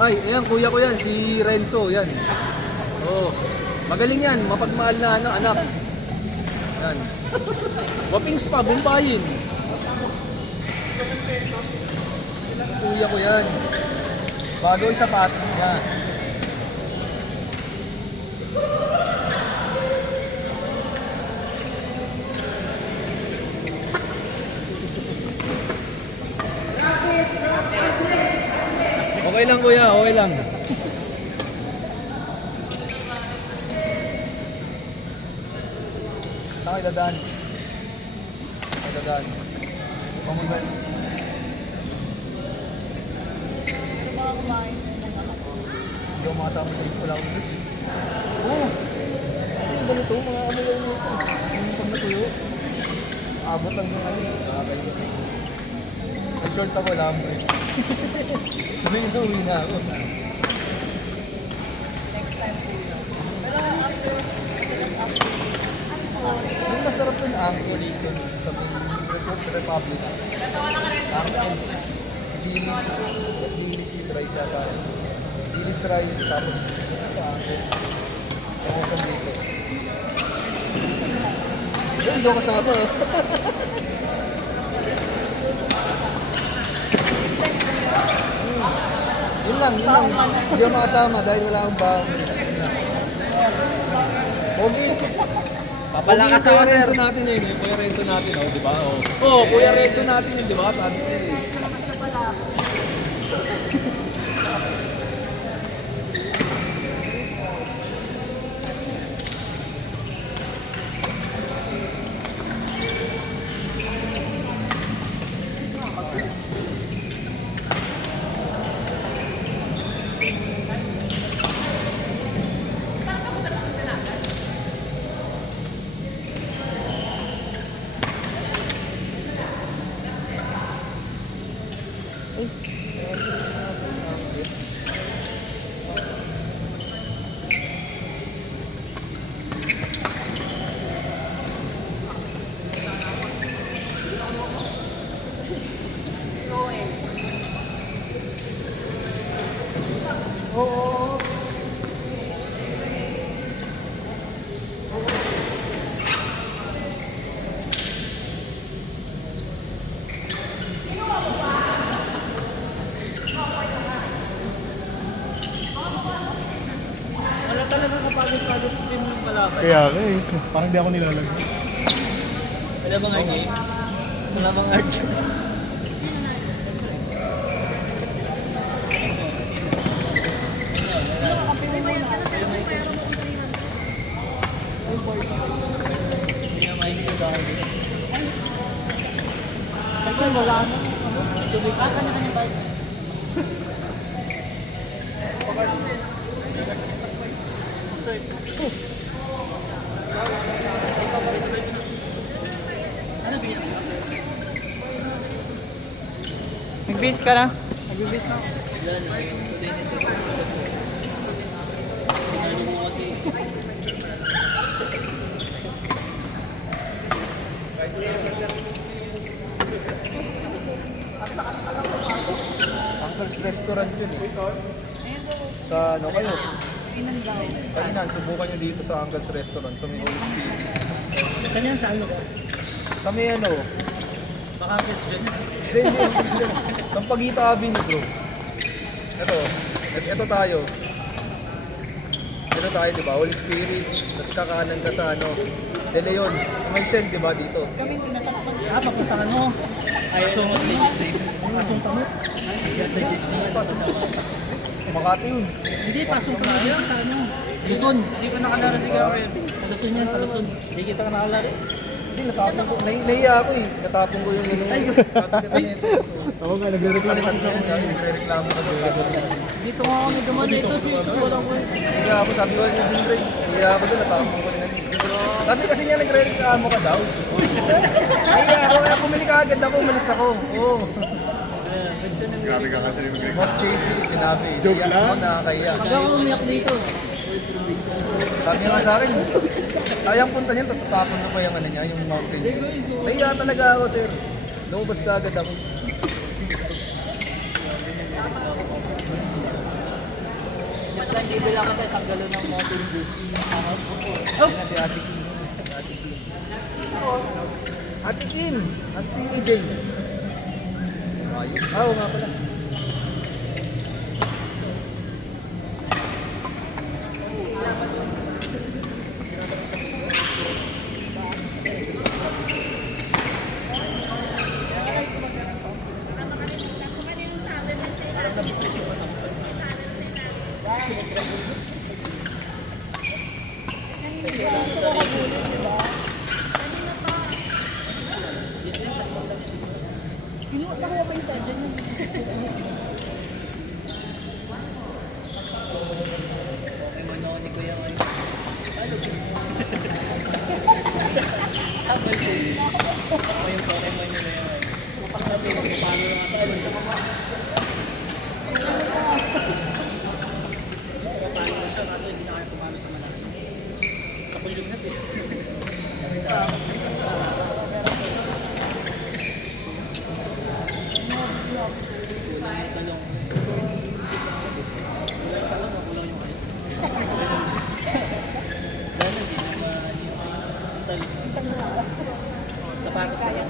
Ay, ayan, kuya ko yan, si Renzo, yan. Oo. Magaling yan, mapagmahal na anak. Yan. Wapings pa, Bumbayin. Kuya ko yan. Bago yung sapatos niya. Okay lang kuya, okay lang. Saan kayo dadaan? Saan kayo dadaan? Pamagay. Hindi ako makasama sa iyo. Wala akong trip. Oo. Kasi yung ganito, mga amoy yung ito. Yung pag natuyo. Abot lang yung ano eh. Nakakalimutan. May short ako, wala akong trip. Uwi na ako. Next time sa'yo. Pero after Yung masarap yung angkels dun sa Republic. Angkels. Dilis with rice yata. Dilis rice tapos angkels. Yung isang dito. Hindi ako kasama. Yun lang. Hindi ako makasama dahil wala akong baon. Okay. Papalakas Kuya ako, Renzo sir. natin yun, yung Kuya Renzo natin, oh, di ba? Oh, Kuya Renzo natin yun, di ba? Sabi ko eh. Wala talaga kapagod-pagod sa team yung kalaban. Kaya eh, parang di ako nilalagay. Wala bang game? Wala bang archer? Hindi na mahilig dahil. Ito wala na. Tubig ka na kanya bike. Nag-base ka na? Nag-base na ako. Wala na. Sinalo mo kasi. Uncle's Restaurant yun eh. Sa ano kayo? Sa Inan, subukan nyo dito sa Uncle's Restaurant sa may Holy Spirit. Saan yan? Saan lugar? Sa may ano? Baka gets dyan. Hindi. Sa Pagita Avenue bro. Ito tayo. Ito tayo diba? Holy Spirit. Tapos kakanan ka sa ano? De Leon. May send diba dito? kami tinasakpan. Papunta ka no? Ay, sungot si Disney. Pasong tamo? Pasok. Makati yun. Hindi, pasong ka na sa ano? Luzon. Hindi ko nakalaro si Gawin. Sa Luzon yan, Luzon. Hindi kita ka nakalaro. Hindi, natapon ko. Nahiya ako eh. Natapon ko yung ano. Sabi kasi nito. Ako nga, nagre-reklamo ka na. Nagre-reklamo ka doon. Dito nga kami dumaan dito. Ito, walang ko. Nahiya ako. Sabi ko yung Dindray. Nahiya ako doon. Natapon ko yung sabi kasi niya nagre-reklamo ka daw. Nahiya ako. Kaya pumili ka agad ako. Umalis ako. Oo. Grabe ka kasi mag-reklamo. Boss JC, sinabi. Joke Nahiya lang. ako, nakakaya. Pag ako umiyak dito. Sabi niya nga sa akin, sayang punta niyan, tapos tapon na pa yung ano niya, yung mountain. Nahiya talaga ako, sir. Lumabas ka agad ako. Bibili ako tayo isang galon ng Mountain Dew. Ayun na si Ate Kim. Ate Kim. Ate Kim! Nasa si AJ. Ayun. Oo nga pala. Nakuha pa yung surgeon yun. Sapatos na lang.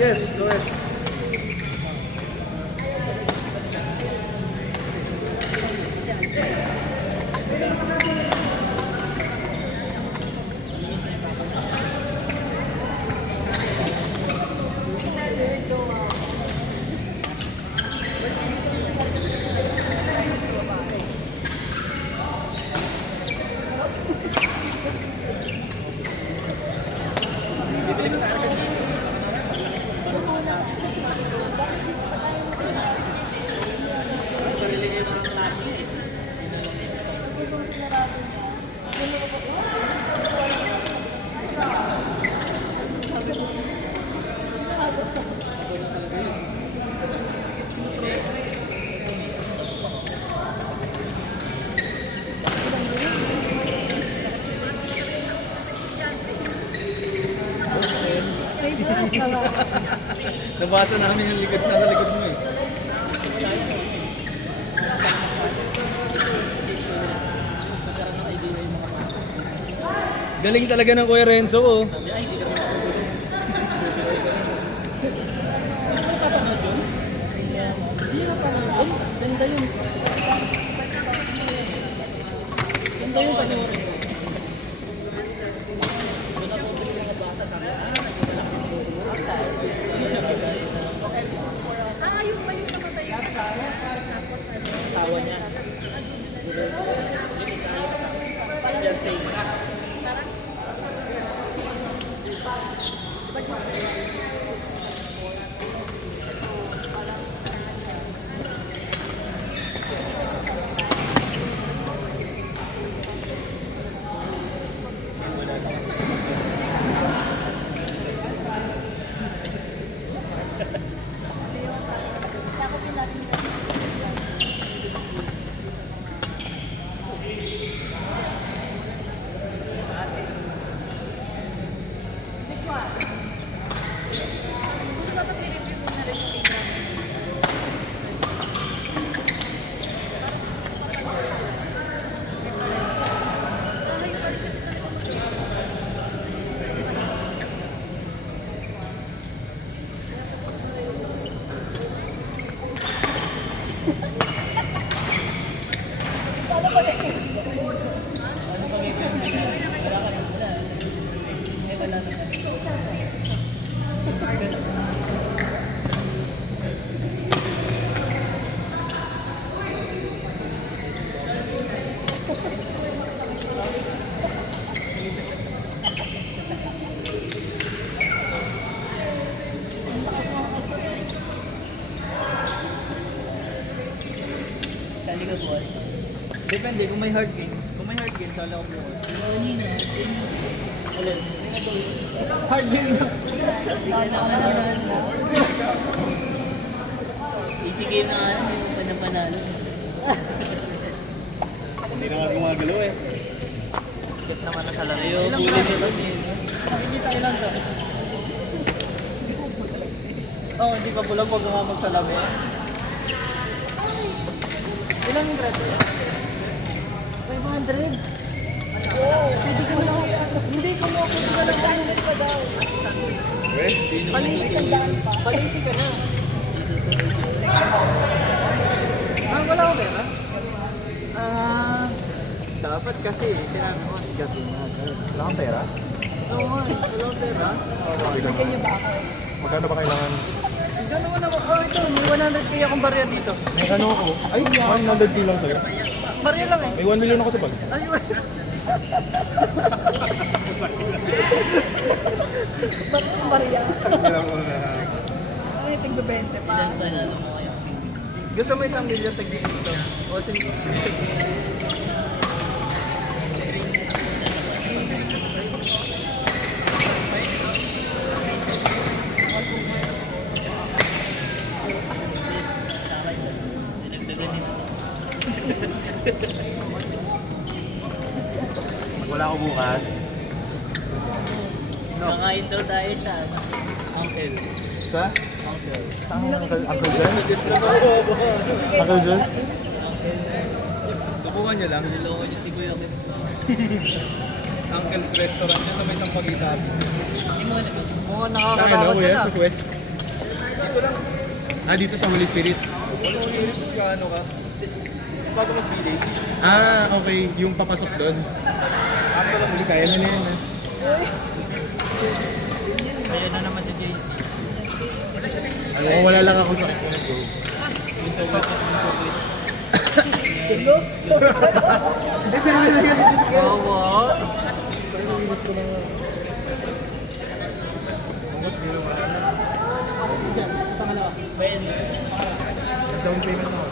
Yes, go ahead. Ay, boss, baba. Nabasa namin yung likod na sa likod mo eh. Galing talaga ng Kuya Renzo oh. Ganda yun. Ganda yung panoorin. Yung ba yung namatay yung tapos ano? Asawa niya. Yan same. Sakupin natin yung siguro dapat i-review mo na rin yung Instagram. Kali ka boss. Depende kung may hard game. Kung may hard game, sala ko boss. Hard game na. Easy game na nga, hindi mo pa na panalo. Hindi na nga gumagalaw eh. Skip naman na sa laro. Ayaw, Ilang bully grado? ka lang eh. Nakikita ilan to? Oo, hindi pa bulag, huwag nga magsalabi. Ilang grado? 500? Pwede ko na hindi ko na pwede ka lang pa daw. Palisi ka na. Wala ko pera? Dapat kasi sinabi mo, gabi na. Wala kang pera? Oo nga, wala ko pera. Bigyan niyo ba ako? Magkano ba kailangan? Gano'n naman. Oh, ito, may 100k akong barya dito. May ano ako? Ay, 100k lang sa'yo. Barya lang eh. May 1 million ako sa bag. Ayun. Bakit Maria? Alam mo na. Ay, tigdo 20 pa. Ilan panalo mo kayo? Gusto mo 1 million tag dito? O, sige. Dinagdagan nito. Wala ako bukas. Kakain daw tayo sa ano, Uncle. Sa? Uncle. Uncle John? Uncle John? Subukan nyo lang. Niloko niya si Kuya Kim. Uncle's Restaurant niya sa may Sampaguita. Hindi mo nag- Mukhang Sa akin, nakakatakot no, kuya? na. Sa Quest? Dito lang. Ah, dito sa Holy Spirit. Wala spiritus ka ano ka. Bago mag-village. Ah, okay. Yung papasok doon. After lang Hindi kaya na na yun. Ayan na naman si JC. Alam ko, wala lang ako sa go. Hindi, pero may nagigit ko. Wawa. Pwede. Down payment ako.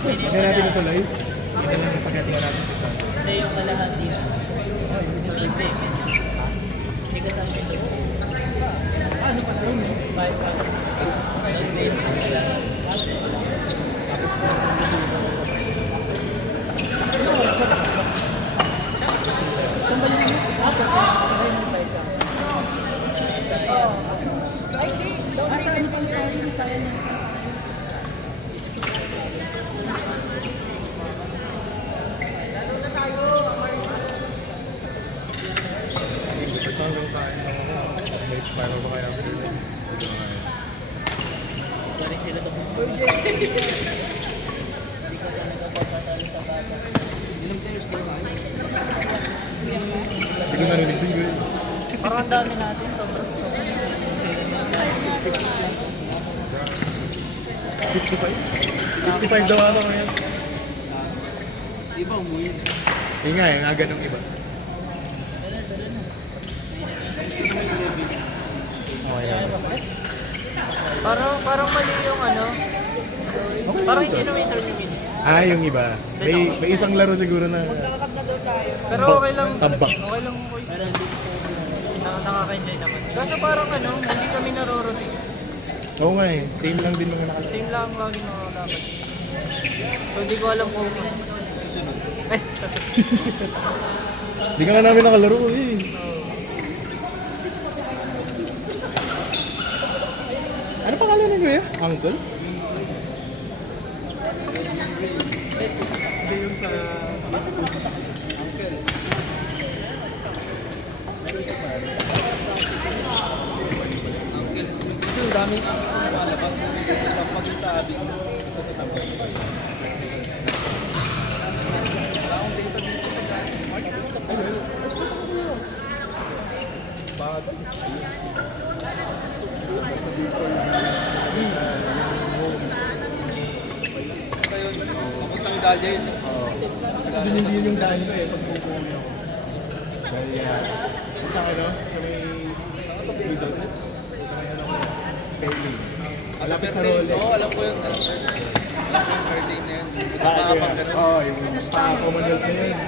Hindi natin ituloy. Hindi na lang pagkatingan natin 600. Hindi yung kalahati. Hindi. Hindi ka sa akin. Ano pa rin eh? Kahit pa. Paano ba kaya ako dito? Sorry sila to. Hindi ko narinig din ko yun. Parang ang dami natin. Sobrang. 55 daw ako ngayon. Di ba umuwi? Yung nga, yung aga ng iba. Parang mali yung ano. Parang hindi naman intermediate. Ah, yung iba. May isang laro siguro na Kakad na daw tayo. Pero okay lang. Tambak. Okay lang boys. Nakaka-enjoy naman. Kaso parang ano, hindi kami naroroting. Oo nga eh. Same lang din mga nakalaro. Same lang lagi nakakalaban. So hindi ko alam kung eh, Hindi ka nga namin nakalaro eh. Ano pangalan ni Kuya? Uncle? Hindi yung sa... Uncles. Uncles. Kasi ang daming uncles na lumalabas. Sampaguita, Abig. Sa Sampaguita. Wala akong data dito. Bakit? Basta dito yung... Basta yun. Papuntang Dalya yun. Hindi yun yung daan ko eh. Pag pupunin ako. Kaya... Sa akin no? Sa may... Luzon. Sa may ano ko. Payday. Malapit sa Rolex. Oo, alam ko yun. Alam ko yun. Alam ko yung birthday na yun. Sa akin yun. Oo, yung Commonwealth na yun.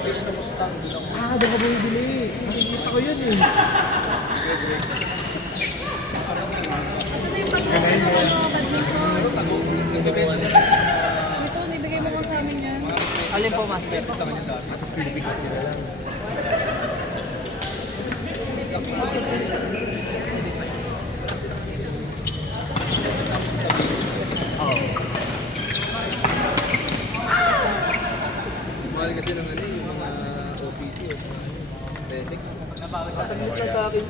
Dito sa Mustang, doon ako. Ah, doon ka bumibili. Nakikita ko yun eh. Asa na yung pag-ibig mo ng badminton? Nagbebenta na. Ito, nibigay mo ko sa amin yan. Alin po, master? Sa kanya dati. Tapos pinipigat nila lang. Mahal kasi ng ano yung mga OCC o Lennox. Sasaglit lang sa akin.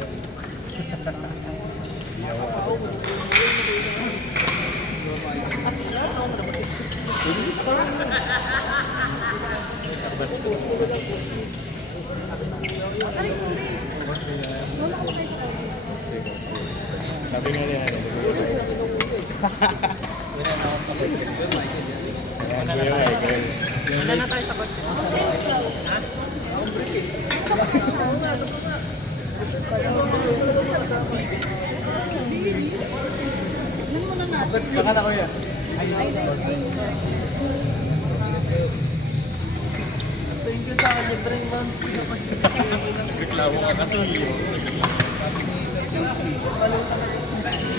Aray, sorry. Wala ko kayo sa kanya. Sabi nga niya, ano, Wala na akong kapag yun, Michael yan. Kuya Michael. Wala na tayo sa kotse. Ano muna natin? Saka na kuya. Thank you sa akin, libreng ma'am. Reklamo ka kasi.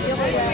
Yung kaya.